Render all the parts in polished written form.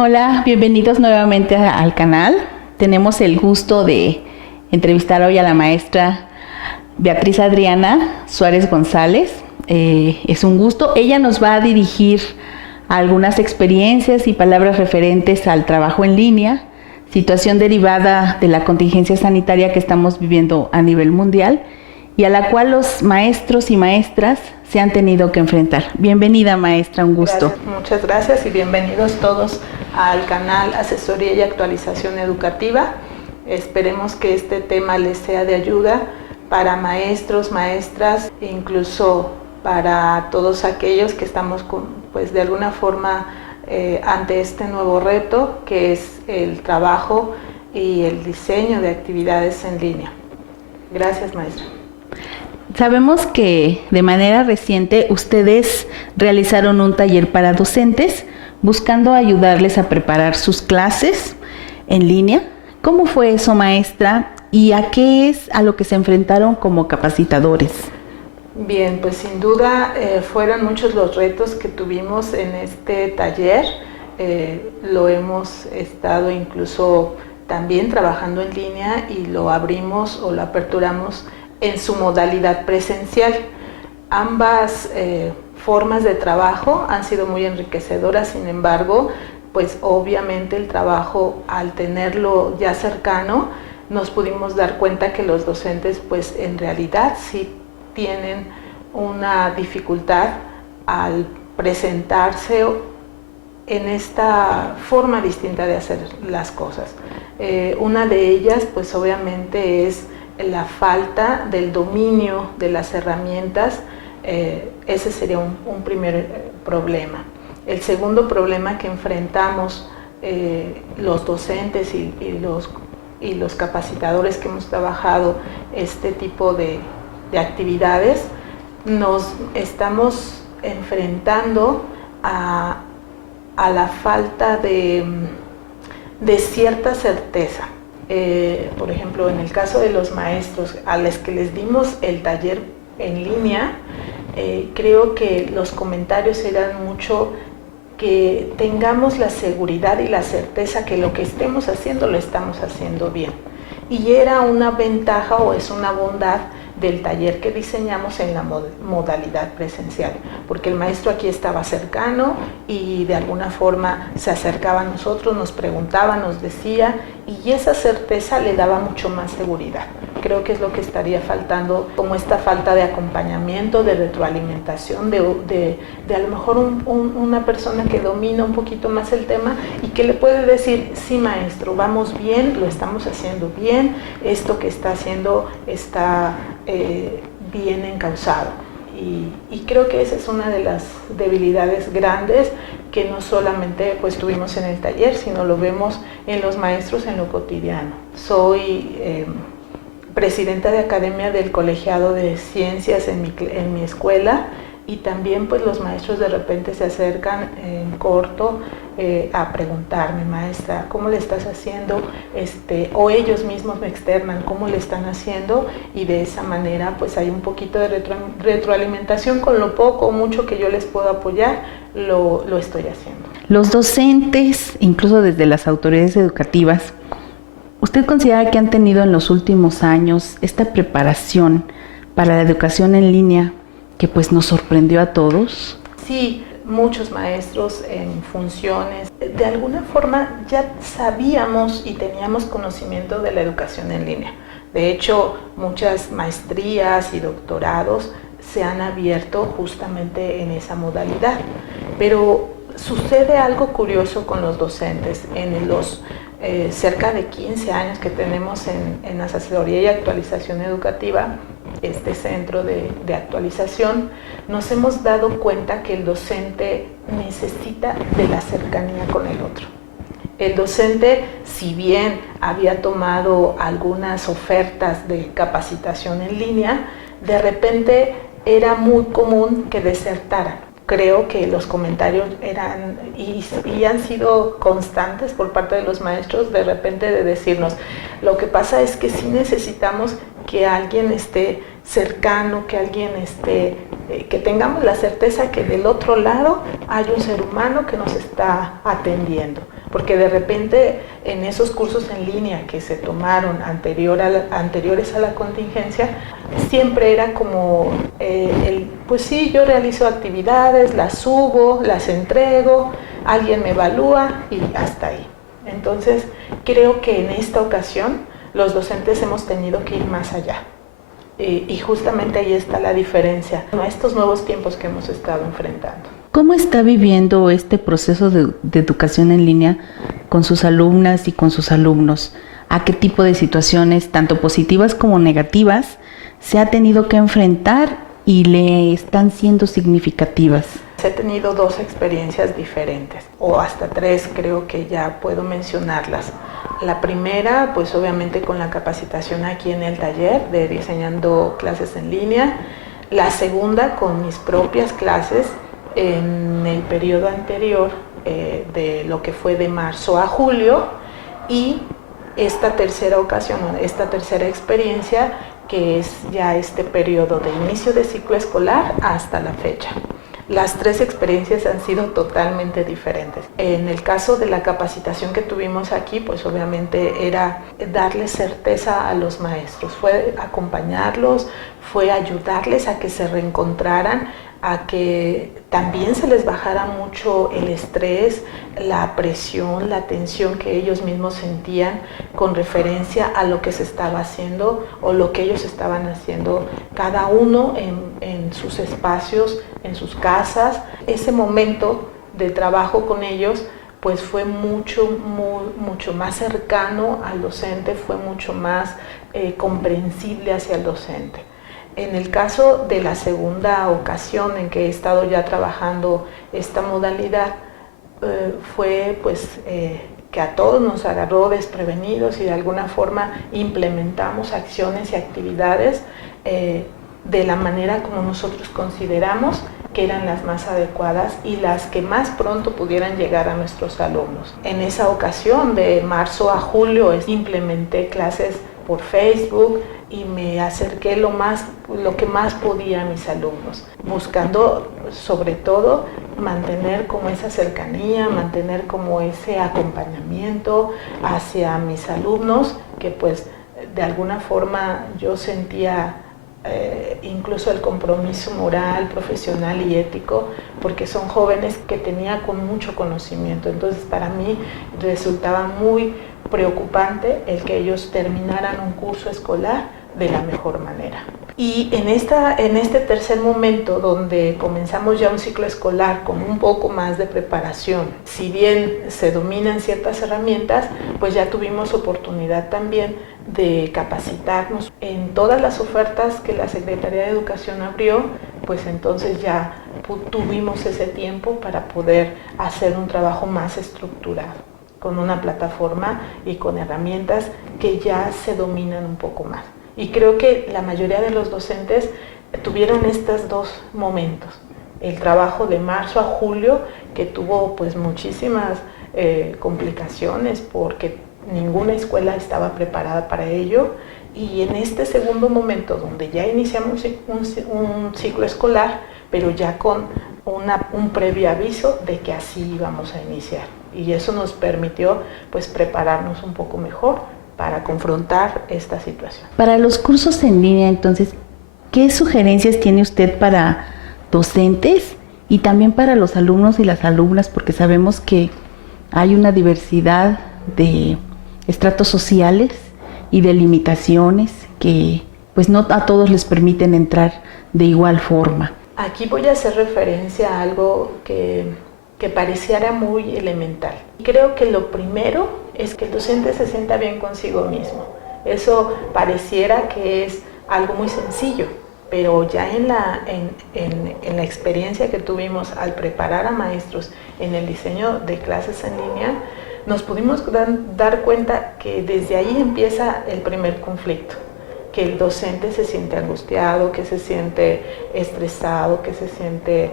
Hola, bienvenidos nuevamente al canal. Tenemos el gusto de entrevistar hoy a la maestra Beatriz Adriana Suárez González. Es un gusto. Ella nos va a dirigir algunas experiencias y palabras referentes al trabajo en línea, situación derivada de la contingencia sanitaria que estamos viviendo a nivel mundial y a la cual los maestros y maestras se han tenido que enfrentar. Bienvenida, maestra, un gusto. Gracias, muchas gracias y bienvenidos todos al canal Asesoría y Actualización Educativa. Esperemos que este tema les sea de ayuda para maestros, maestras, e incluso para todos aquellos que estamos pues de alguna forma ante este nuevo reto que es el trabajo y el diseño de actividades en línea. Gracias, maestra. Sabemos que de manera reciente ustedes realizaron un taller para docentes buscando ayudarles a preparar sus clases en línea. ¿Cómo fue eso, maestra? ¿Y a qué es a lo que se enfrentaron como capacitadores? Bien, pues sin duda fueron muchos los retos que tuvimos en este taller. Lo hemos estado incluso también trabajando en línea y lo abrimos o lo aperturamos en su modalidad presencial. Ambas formas de trabajo han sido muy enriquecedoras, sin embargo, pues obviamente el trabajo, al tenerlo ya cercano, nos pudimos dar cuenta que los docentes pues en realidad sí tienen una dificultad al presentarse en esta forma distinta de hacer las cosas. Una de ellas pues obviamente es la falta del dominio de las herramientas. Ese sería un primer problema. El segundo problema que enfrentamos los docentes y los capacitadores que hemos trabajado este tipo de actividades, nos estamos enfrentando a la falta de cierta certeza. Por ejemplo, en el caso de los maestros a los que les dimos el taller en línea, creo que los comentarios eran mucho que tengamos la seguridad y la certeza que lo que estemos haciendo lo estamos haciendo bien. Y era una ventaja o es una bondad del taller que diseñamos en la modalidad presencial, porque el maestro aquí estaba cercano y de alguna forma se acercaba a nosotros, nos preguntaba, nos decía, y esa certeza le daba mucho más seguridad. Creo que es lo que estaría faltando, como esta falta de acompañamiento, de retroalimentación, de a lo mejor una persona que domina un poquito más el tema y que le puede decir, sí, maestro, vamos bien, lo estamos haciendo bien, esto que está haciendo está bien encauzado. Y creo que esa es una de las debilidades grandes que no solamente pues tuvimos en el taller, sino lo vemos en los maestros en lo cotidiano. Soy presidenta de academia del colegiado de ciencias en mi escuela, y también pues los maestros de repente se acercan en corto a preguntarme, maestra, ¿cómo le estás haciendo? O ellos mismos me externan cómo le están haciendo, y de esa manera pues hay un poquito de retroalimentación. Con lo poco o mucho que yo les puedo apoyar, lo estoy haciendo. Los docentes, incluso desde las autoridades educativas, ¿usted considera que han tenido en los últimos años esta preparación para la educación en línea que pues nos sorprendió a todos? Sí, muchos maestros en funciones, de alguna forma ya sabíamos y teníamos conocimiento de la educación en línea. De hecho, muchas maestrías y doctorados se han abierto justamente en esa modalidad. Pero sucede algo curioso con los docentes. En los cerca de 15 años que tenemos en Asesoría y Actualización Educativa, este centro de actualización, nos hemos dado cuenta que el docente necesita de la cercanía con el otro. El docente, si bien había tomado algunas ofertas de capacitación en línea, de repente era muy común que desertaran. Creo que los comentarios eran y han sido constantes por parte de los maestros, de repente de decirnos, lo que pasa es que sí necesitamos que alguien esté cercano, que alguien que tengamos la certeza que del otro lado hay un ser humano que nos está atendiendo. porque de repente en esos cursos en línea que se tomaron anteriores a la contingencia, siempre era como, pues sí, yo realizo actividades, las subo, las entrego, alguien me evalúa y hasta ahí. Entonces, creo que en esta ocasión los docentes hemos tenido que ir más allá. Y justamente ahí está la diferencia a estos nuevos tiempos que hemos estado enfrentando. ¿Cómo está viviendo este proceso de educación en línea con sus alumnas y con sus alumnos? ¿A qué tipo de situaciones, tanto positivas como negativas, se ha tenido que enfrentar y le están siendo significativas? He tenido 2 experiencias diferentes, o hasta 3 creo que ya puedo mencionarlas. La primera, pues obviamente con la capacitación aquí en el taller de diseñando clases en línea. La segunda con mis propias clases en el periodo anterior, de lo que fue de marzo a julio, y esta tercera ocasión, esta tercera experiencia, que es ya este periodo de inicio de ciclo escolar hasta la fecha. Las 3 experiencias han sido totalmente diferentes. En el caso de la capacitación que tuvimos aquí, pues obviamente era darles certeza a los maestros, fue acompañarlos, fue ayudarles a que se reencontraran, a que también se les bajara mucho el estrés, la presión, la tensión que ellos mismos sentían con referencia a lo que se estaba haciendo o lo que ellos estaban haciendo cada uno en sus espacios, en sus casas. Ese momento de trabajo con ellos pues fue mucho más cercano al docente, fue mucho más comprensible hacia el docente. En el caso de la segunda ocasión en que he estado ya trabajando esta modalidad, fue pues que a todos nos agarró desprevenidos y de alguna forma implementamos acciones y actividades de la manera como nosotros consideramos que eran las más adecuadas y las que más pronto pudieran llegar a nuestros alumnos. En esa ocasión, de marzo a julio, implementé clases por Facebook y me acerqué lo que más podía a mis alumnos, buscando sobre todo mantener como esa cercanía, mantener como ese acompañamiento hacia mis alumnos, que pues de alguna forma yo sentía incluso el compromiso moral, profesional y ético, porque son jóvenes que tenía con mucho conocimiento. Entonces para mí resultaba muy preocupante el que ellos terminaran un curso escolar de la mejor manera. Y en este tercer momento, donde comenzamos ya un ciclo escolar con un poco más de preparación, si bien se dominan ciertas herramientas, pues ya tuvimos oportunidad también de capacitarnos en todas las ofertas que la Secretaría de Educación abrió, pues entonces ya tuvimos ese tiempo para poder hacer un trabajo más estructurado, con una plataforma y con herramientas que ya se dominan un poco más. Y creo que la mayoría de los docentes tuvieron estos 2 momentos. El trabajo de marzo a julio, que tuvo pues muchísimas complicaciones porque ninguna escuela estaba preparada para ello. Y en este segundo momento, donde ya iniciamos un ciclo escolar, pero ya con un previo aviso de que así íbamos a iniciar. Y eso nos permitió pues prepararnos un poco mejor para confrontar esta situación. Para los cursos en línea, entonces, ¿qué sugerencias tiene usted para docentes y también para los alumnos y las alumnas? Porque sabemos que hay una diversidad de estratos sociales y de limitaciones que pues no a todos les permiten entrar de igual forma. Aquí voy a hacer referencia a algo que pareciera muy elemental. Creo que lo primero es que el docente se sienta bien consigo mismo. Eso pareciera que es algo muy sencillo, pero ya en la experiencia que tuvimos al preparar a maestros en el diseño de clases en línea, nos pudimos dar cuenta que desde ahí empieza el primer conflicto, que el docente se siente angustiado, que se siente estresado, que se siente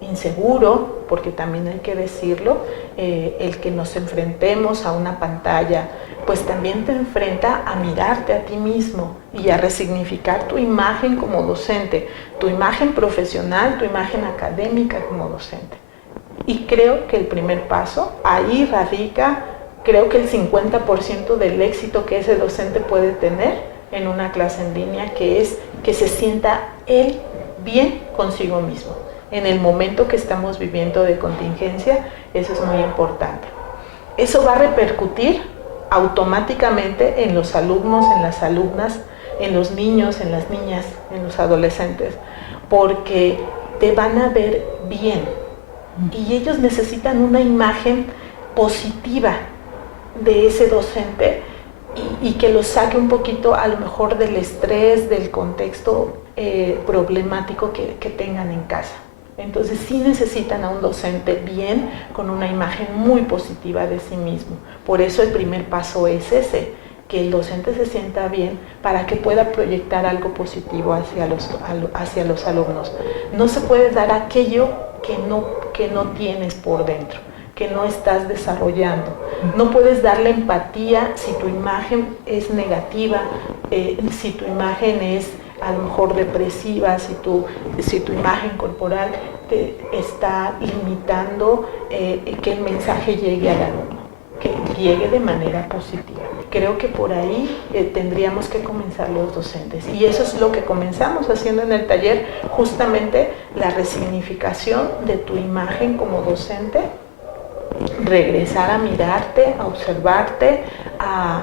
inseguro, porque también hay que decirlo, el que nos enfrentemos a una pantalla, pues también te enfrenta a mirarte a ti mismo y a resignificar tu imagen como docente, tu imagen profesional, tu imagen académica como docente. Y creo que el primer paso, ahí radica, creo que el 50% del éxito que ese docente puede tener en una clase en línea, que es que se sienta él bien consigo mismo. En el momento que estamos viviendo de contingencia, eso es muy importante. Eso va a repercutir automáticamente en los alumnos, en las alumnas, en los niños, en las niñas, en los adolescentes, porque te van a ver bien y ellos necesitan una imagen positiva de ese docente y que los saque un poquito a lo mejor del estrés, del contexto problemático que tengan en casa. Entonces sí necesitan a un docente bien, con una imagen muy positiva de sí mismo. Por eso el primer paso es ese, que el docente se sienta bien para que pueda proyectar algo positivo hacia los alumnos. No se puede dar aquello que no tienes por dentro, que no estás desarrollando. No puedes darle empatía si tu imagen es negativa, si tu imagen es a lo mejor depresiva, si tu imagen corporal te está limitando que el mensaje llegue al alumno, que llegue de manera positiva. Creo que por ahí tendríamos que comenzar los docentes, y eso es lo que comenzamos haciendo en el taller, justamente la resignificación de tu imagen como docente, regresar a mirarte, a observarte, a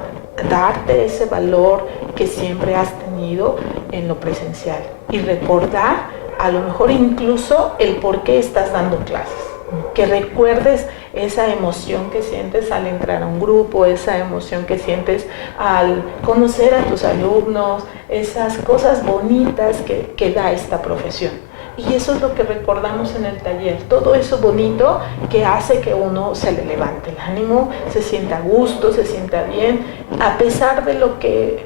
darte ese valor que siempre has tenido en lo presencial y recordar a lo mejor incluso el por qué estás dando clases. Que recuerdes esa emoción que sientes al entrar a un grupo, esa emoción que sientes al conocer a tus alumnos, esas cosas bonitas que da esta profesión. Y eso es lo que recordamos en el taller, todo eso bonito que hace que uno se le levante el ánimo, se sienta a gusto, se sienta bien, a pesar de lo que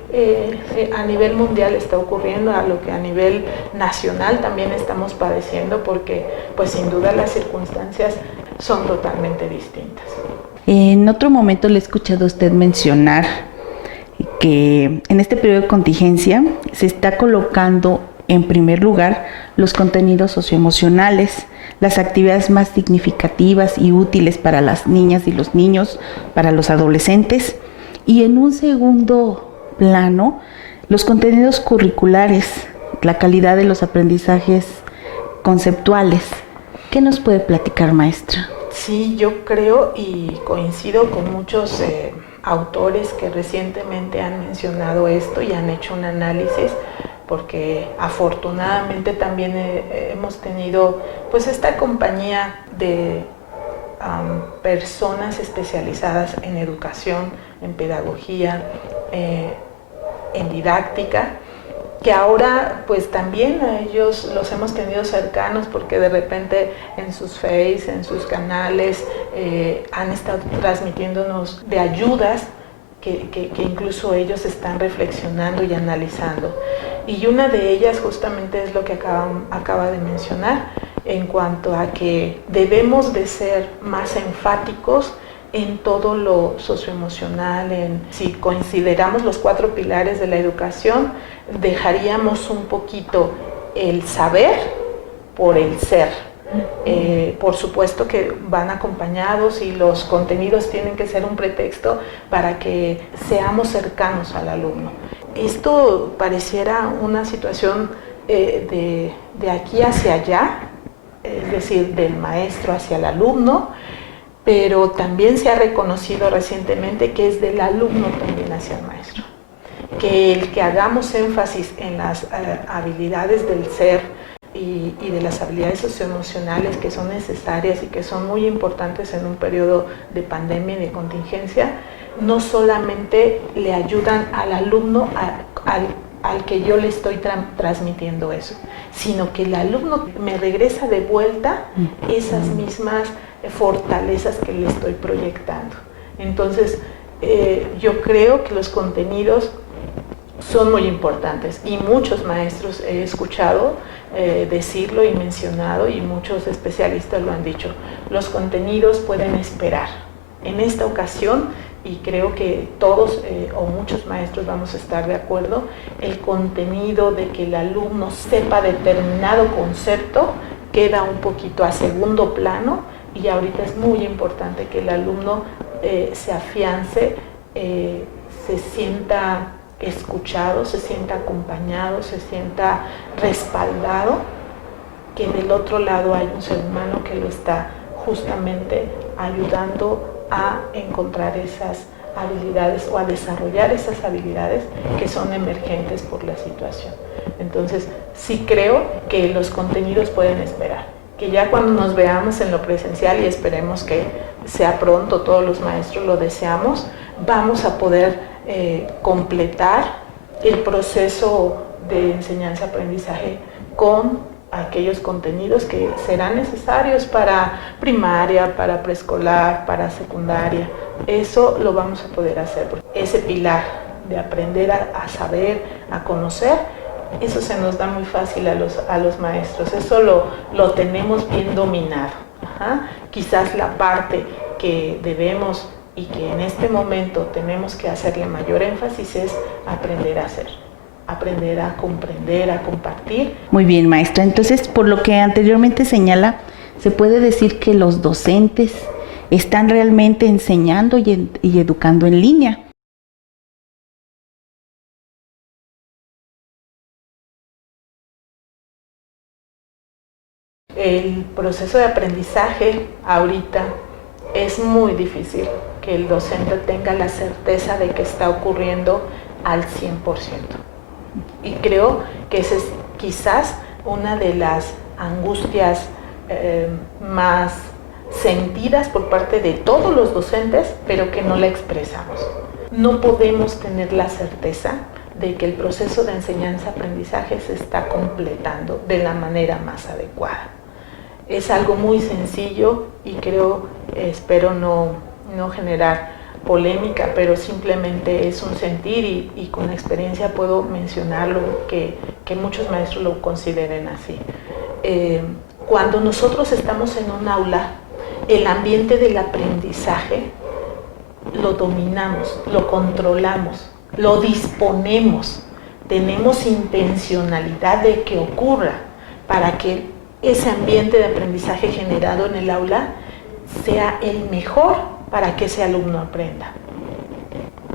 a nivel mundial está ocurriendo, a lo que a nivel nacional también estamos padeciendo, porque pues sin duda las circunstancias son totalmente distintas. En otro momento le he escuchado a usted mencionar que en este periodo de contingencia se está colocando en primer lugar los contenidos socioemocionales, las actividades más significativas y útiles para las niñas y los niños, para los adolescentes, y en un segundo plano los contenidos curriculares, la calidad de los aprendizajes conceptuales. ¿Qué nos puede platicar, maestra? Sí, yo creo y coincido con muchos autores que recientemente han mencionado esto y han hecho un análisis, porque afortunadamente también hemos tenido pues esta compañía de personas especializadas en educación, en pedagogía, en didáctica, que ahora pues también a ellos los hemos tenido cercanos, porque de repente en sus Face, en sus canales han estado transmitiéndonos de ayudas que incluso ellos están reflexionando y analizando. Y una de ellas justamente es lo que acaba de mencionar, en cuanto a que debemos de ser más enfáticos en todo lo socioemocional. Si consideramos los 4 pilares de la educación, dejaríamos un poquito el saber por el ser. Por supuesto que van acompañados y los contenidos tienen que ser un pretexto para que seamos cercanos al alumno. Esto pareciera una situación de aquí hacia allá, es decir, del maestro hacia el alumno, pero también se ha reconocido recientemente que es del alumno también hacia el maestro. Que el que hagamos énfasis en las habilidades del ser y de las habilidades socioemocionales que son necesarias y que son muy importantes en un periodo de pandemia y de contingencia, no solamente le ayudan al alumno al que yo le estoy transmitiendo eso, sino que el alumno me regresa de vuelta esas mismas fortalezas que le estoy proyectando. Entonces, yo creo que los contenidos son muy importantes y muchos maestros he escuchado decirlo y mencionado, y muchos especialistas lo han dicho. Los contenidos pueden esperar. En esta ocasión, y creo que todos o muchos maestros vamos a estar de acuerdo, el contenido de que el alumno sepa determinado concepto queda un poquito a segundo plano y ahorita es muy importante que el alumno se afiance, se sienta escuchado, se sienta acompañado, se sienta respaldado, que del otro lado hay un ser humano que lo está justamente ayudando a encontrar esas habilidades o a desarrollar esas habilidades que son emergentes por la situación. Entonces, sí creo que los contenidos pueden esperar, que ya cuando nos veamos en lo presencial, y esperemos que sea pronto, todos los maestros lo deseamos, vamos a poder completar el proceso de enseñanza-aprendizaje con aquellos contenidos que serán necesarios para primaria, para preescolar, para secundaria. Eso lo vamos a poder hacer. Ese pilar de aprender a saber, a conocer, eso se nos da muy fácil a los maestros. Eso lo tenemos bien dominado. Ajá. Quizás la parte que debemos y que en este momento tenemos que hacerle mayor énfasis es aprender a hacer. Aprender a comprender, a compartir. Muy bien, maestra. Entonces, por lo que anteriormente señala, se puede decir que los docentes están realmente enseñando y educando en línea. El proceso de aprendizaje ahorita es muy difícil que el docente tenga la certeza de que está ocurriendo al 100%. Y creo que esa es quizás una de las angustias más sentidas por parte de todos los docentes, pero que no la expresamos. No podemos tener la certeza de que el proceso de enseñanza-aprendizaje se está completando de la manera más adecuada. Es algo muy sencillo y creo, espero no generar polémica, pero simplemente es un sentir y con experiencia puedo mencionarlo, que muchos maestros lo consideren así. Cuando nosotros estamos en un aula, el ambiente del aprendizaje lo dominamos, lo controlamos, lo disponemos, tenemos intencionalidad de que ocurra para que ese ambiente de aprendizaje generado en el aula sea el mejor para que ese alumno aprenda.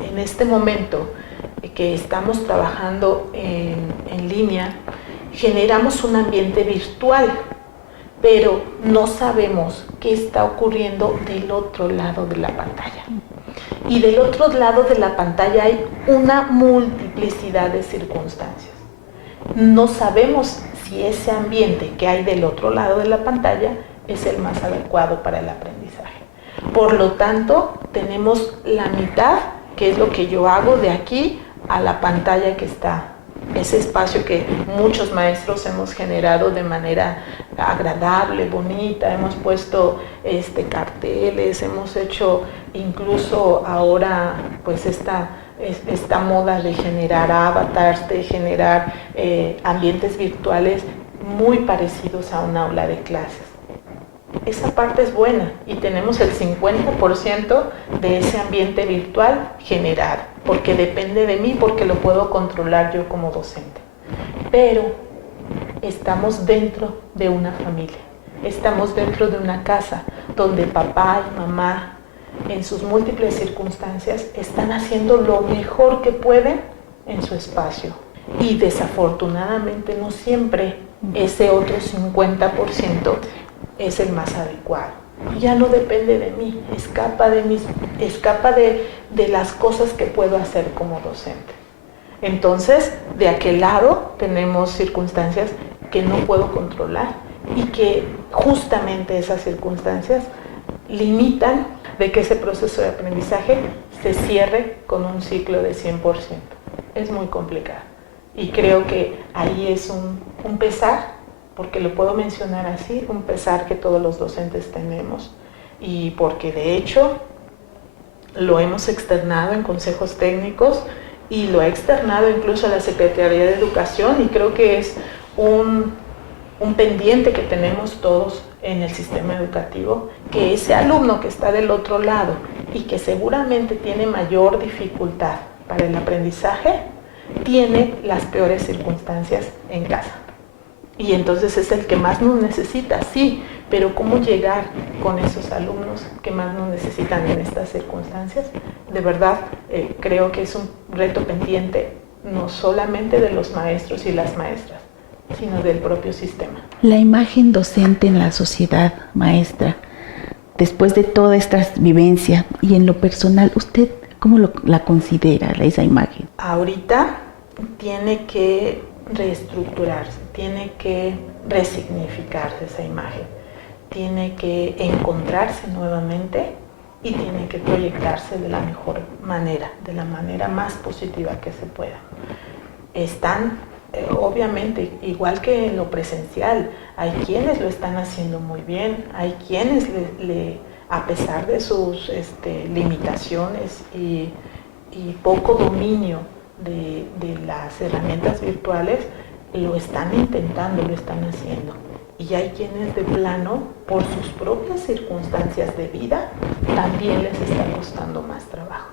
En este momento que estamos trabajando en línea, generamos un ambiente virtual, pero no sabemos qué está ocurriendo del otro lado de la pantalla. Y del otro lado de la pantalla hay una multiplicidad de circunstancias. No sabemos si ese ambiente que hay del otro lado de la pantalla es el más adecuado para el aprendizaje. Por lo tanto, tenemos la mitad, que es lo que yo hago de aquí a la pantalla que está, ese espacio que muchos maestros hemos generado de manera agradable, bonita, hemos puesto carteles, hemos hecho incluso ahora pues esta moda de generar avatars, de generar ambientes virtuales muy parecidos a un aula de clases. Esa parte es buena y tenemos el 50% de ese ambiente virtual generado, porque depende de mí, porque lo puedo controlar yo como docente. Pero estamos dentro de una familia, estamos dentro de una casa donde papá y mamá, en sus múltiples circunstancias, están haciendo lo mejor que pueden en su espacio. Y desafortunadamente no siempre ese otro 50% es el más adecuado. Ya no depende de mí, escapa de las cosas que puedo hacer como docente. Entonces, de aquel lado tenemos circunstancias que no puedo controlar y que justamente esas circunstancias limitan de que ese proceso de aprendizaje se cierre con un ciclo de 100%. Es muy complicado. Y creo que ahí es un pesar, porque lo puedo mencionar así, un pesar que todos los docentes tenemos, y porque de hecho lo hemos externado en consejos técnicos y lo ha externado incluso a la Secretaría de Educación, y creo que es un pendiente que tenemos todos en el sistema educativo, que ese alumno que está del otro lado y que seguramente tiene mayor dificultad para el aprendizaje, tiene las peores circunstancias en casa. y entonces es el que más nos necesita, sí, pero ¿cómo llegar con esos alumnos que más nos necesitan en estas circunstancias? De verdad, creo que es un reto pendiente, no solamente de los maestros y las maestras, sino del propio sistema. La imagen docente en la sociedad, maestra, después de toda esta vivencia y en lo personal, ¿usted cómo la considera, esa imagen? Ahorita tiene que reestructurarse, tiene que resignificarse esa imagen, tiene que encontrarse nuevamente y tiene que proyectarse de la mejor manera, de la manera más positiva que se pueda. Están, obviamente, igual que en lo presencial, hay quienes lo están haciendo muy bien, hay quienes a pesar de sus limitaciones y poco dominio de las herramientas virtuales, lo están intentando, lo están haciendo. Y hay quienes de plano, por sus propias circunstancias de vida, también les está costando más trabajo.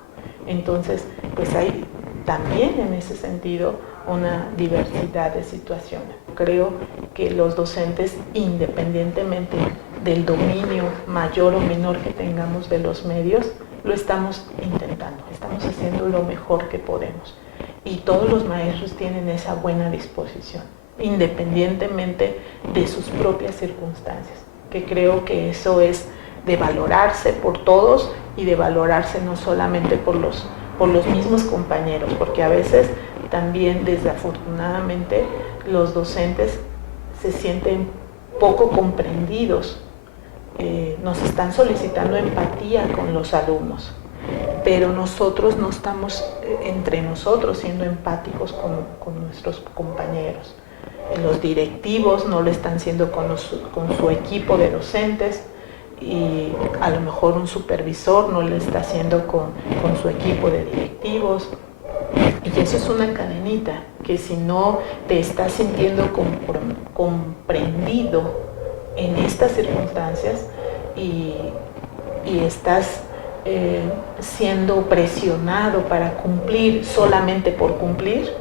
Entonces, pues hay también en ese sentido una diversidad de situaciones. Creo que los docentes, independientemente del dominio mayor o menor que tengamos de los medios, lo estamos intentando, estamos haciendo lo mejor que podemos. Y todos los maestros tienen esa buena disposición, independientemente de sus propias circunstancias, que creo que eso es de valorarse por todos y de valorarse no solamente por los mismos compañeros, porque a veces también desafortunadamente los docentes se sienten poco comprendidos. Nos están solicitando empatía con los alumnos, pero nosotros no estamos entre nosotros siendo empáticos con nuestros compañeros. Los directivos no lo están haciendo con su equipo de docentes, y a lo mejor un supervisor no lo está haciendo con su equipo de directivos. Y eso es una cadenita que si no te estás sintiendo comprendido en estas circunstancias y estás siendo presionado para cumplir solamente por cumplir,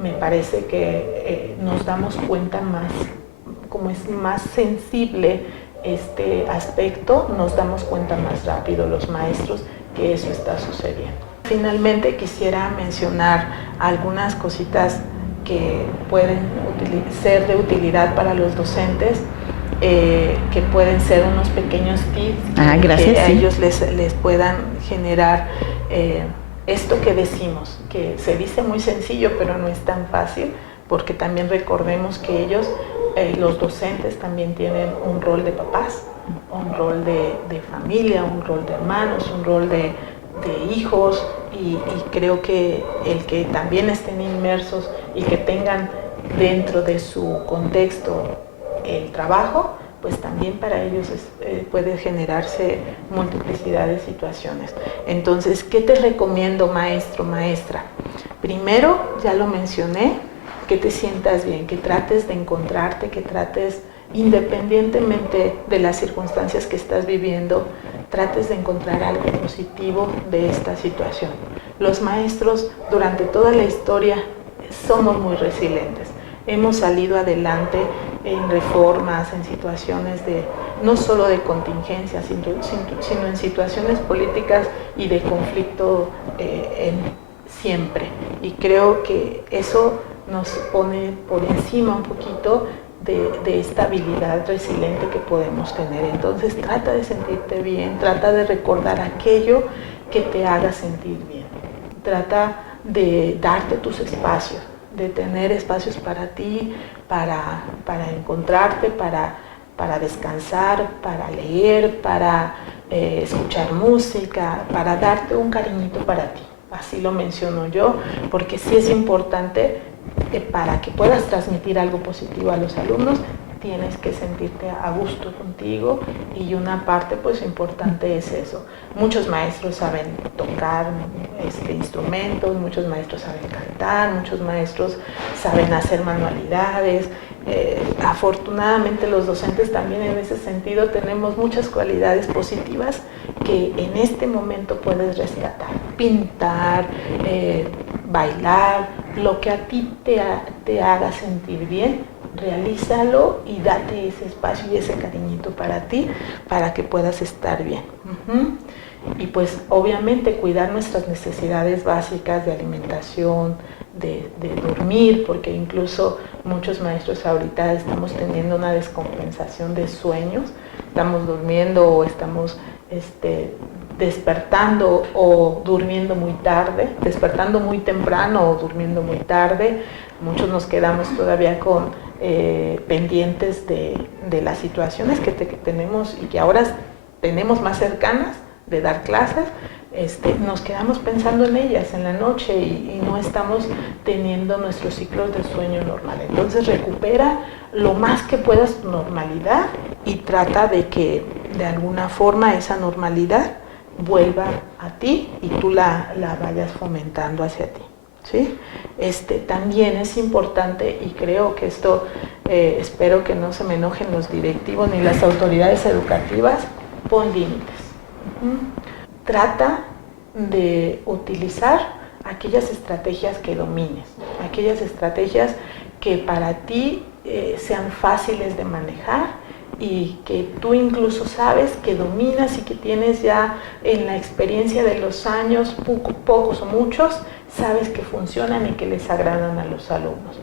me parece que nos damos cuenta más, como es más sensible este aspecto, nos damos cuenta más rápido los maestros que eso está sucediendo. Finalmente quisiera mencionar algunas cositas que pueden ser de utilidad para los docentes, que pueden ser unos pequeños tips gracias, que a sí. ellos les puedan generar esto que decimos, que se dice muy sencillo pero no es tan fácil, porque también recordemos que ellos, los docentes también tienen un rol de papás, un rol de familia, un rol de hermanos, un rol de hijos, y creo que el que también estén inmersos y que tengan dentro de su contexto el trabajo, pues también para ellos puede generarse multiplicidad de situaciones. Entonces, ¿qué te recomiendo, maestro, maestra? Primero, ya lo mencioné, que te sientas bien, que trates de encontrarte, que trates, independientemente de las circunstancias que estás viviendo, trates de encontrar algo positivo de esta situación. Los maestros durante toda la historia somos muy resilientes. Hemos salido adelante en reformas, en situaciones no solo de contingencia, sino en situaciones políticas y de conflicto siempre. Y creo que eso nos pone por encima un poquito de esta habilidad resiliente que podemos tener. Entonces trata de sentirte bien, trata de recordar aquello que te haga sentir bien. Trata de darte tus espacios, de tener espacios para ti, para encontrarte, para descansar, para leer, para escuchar música, para darte un cariñito para ti. Así lo menciono yo, porque sí es importante para que puedas transmitir algo positivo a los alumnos, tienes que sentirte a gusto contigo, y una parte pues importante es eso. Muchos maestros saben tocar instrumentos, muchos maestros saben cantar, muchos maestros saben hacer manualidades. Afortunadamente los docentes también en ese sentido tenemos muchas cualidades positivas que en este momento puedes rescatar. Pintar, bailar, lo que a ti te haga sentir bien, realízalo y date ese espacio y ese cariñito para ti, para que puedas estar bien. Y pues obviamente cuidar nuestras necesidades básicas de alimentación, de dormir, porque incluso muchos maestros ahorita estamos teniendo una descompensación de sueños, estamos durmiendo o estamos despertando o durmiendo muy tarde, despertando muy temprano o durmiendo muy tarde. Muchos nos quedamos todavía con pendientes de las situaciones que tenemos y que ahora tenemos más cercanas de dar clases. Nos quedamos pensando en ellas en la noche y no estamos teniendo nuestros ciclos de sueño normal. Entonces recupera lo más que puedas tu normalidad y trata de que de alguna forma esa normalidad vuelva a ti y tú la vayas fomentando hacia ti, ¿sí? También es importante, y creo que esto, espero que no se me enojen los directivos ni las autoridades educativas, pon límites. Trata de utilizar aquellas estrategias que domines, aquellas estrategias que para ti sean fáciles de manejar y que tú incluso sabes que dominas y que tienes ya en la experiencia de los años, pocos o muchos, sabes que funcionan y que les agradan a los alumnos.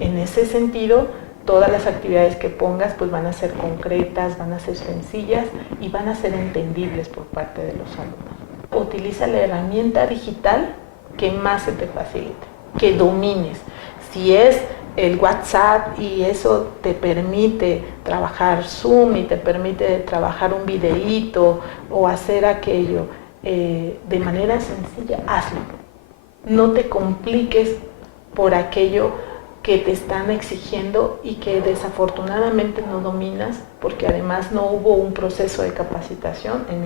En ese sentido, todas las actividades que pongas pues van a ser concretas, van a ser sencillas y van a ser entendibles por parte de los alumnos. Utiliza la herramienta digital que más se te facilite, que domines. Si es el WhatsApp y eso te permite trabajar Zoom y te permite trabajar un videíto o hacer aquello de manera sencilla, hazlo. No te compliques por aquello que te están exigiendo y que desafortunadamente no dominas, porque además no hubo un proceso de capacitación en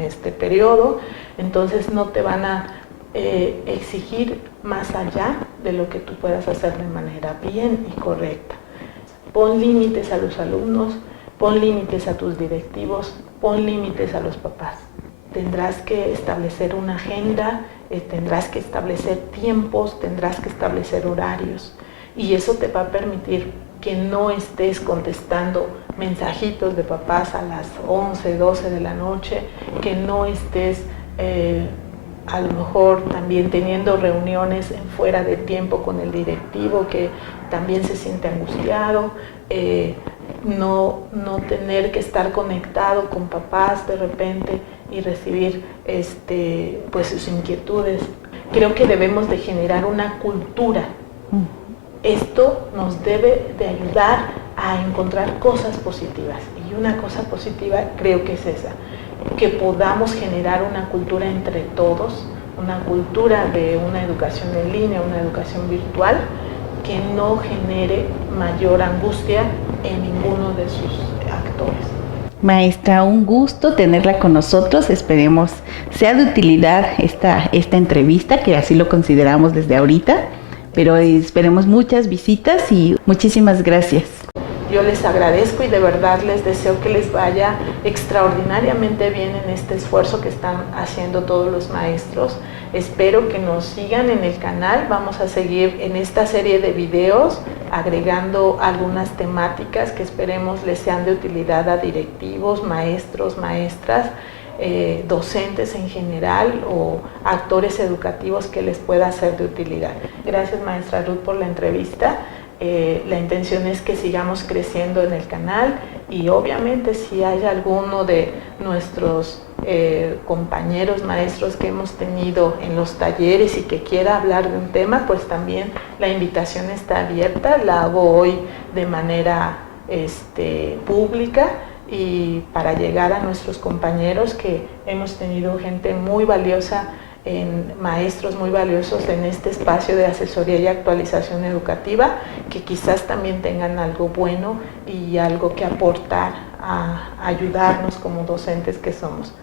este periodo, entonces no te van a exigir más allá de lo que tú puedas hacer de manera bien y correcta. Pon límites a los alumnos, pon límites a tus directivos, pon límites a los papás. Tendrás que establecer una agenda, tendrás que establecer tiempos, tendrás que establecer horarios. Y eso te va a permitir que no estés contestando mensajitos de papás a las 11, 12 de la noche, que no estés a lo mejor también teniendo reuniones fuera de tiempo con el directivo que también se siente angustiado, no tener que estar conectado con papás de repente y recibir pues sus inquietudes. Creo que debemos de generar una cultura. Esto nos debe de ayudar a encontrar cosas positivas y una cosa positiva creo que es esa, que podamos generar una cultura entre todos, una cultura de una educación en línea, una educación virtual que no genere mayor angustia en ninguno de sus actores. Maestra, un gusto tenerla con nosotros. Esperemos sea de utilidad esta entrevista, que así lo consideramos desde ahorita. Pero esperemos muchas visitas y muchísimas gracias. Yo les agradezco y de verdad les deseo que les vaya extraordinariamente bien en este esfuerzo que están haciendo todos los maestros. Espero que nos sigan en el canal. Vamos a seguir en esta serie de videos agregando algunas temáticas que esperemos les sean de utilidad a directivos, maestros, maestras, docentes en general o actores educativos que les pueda ser de utilidad. Gracias, maestra Ruth, por la entrevista. La intención es que sigamos creciendo en el canal y obviamente si hay alguno de nuestros compañeros maestros que hemos tenido en los talleres y que quiera hablar de un tema, pues también la invitación está abierta. La hago hoy de manera pública y para llegar a nuestros compañeros, que hemos tenido gente muy valiosa, maestros muy valiosos en este espacio de asesoría y actualización educativa, que quizás también tengan algo bueno y algo que aportar a ayudarnos como docentes que somos.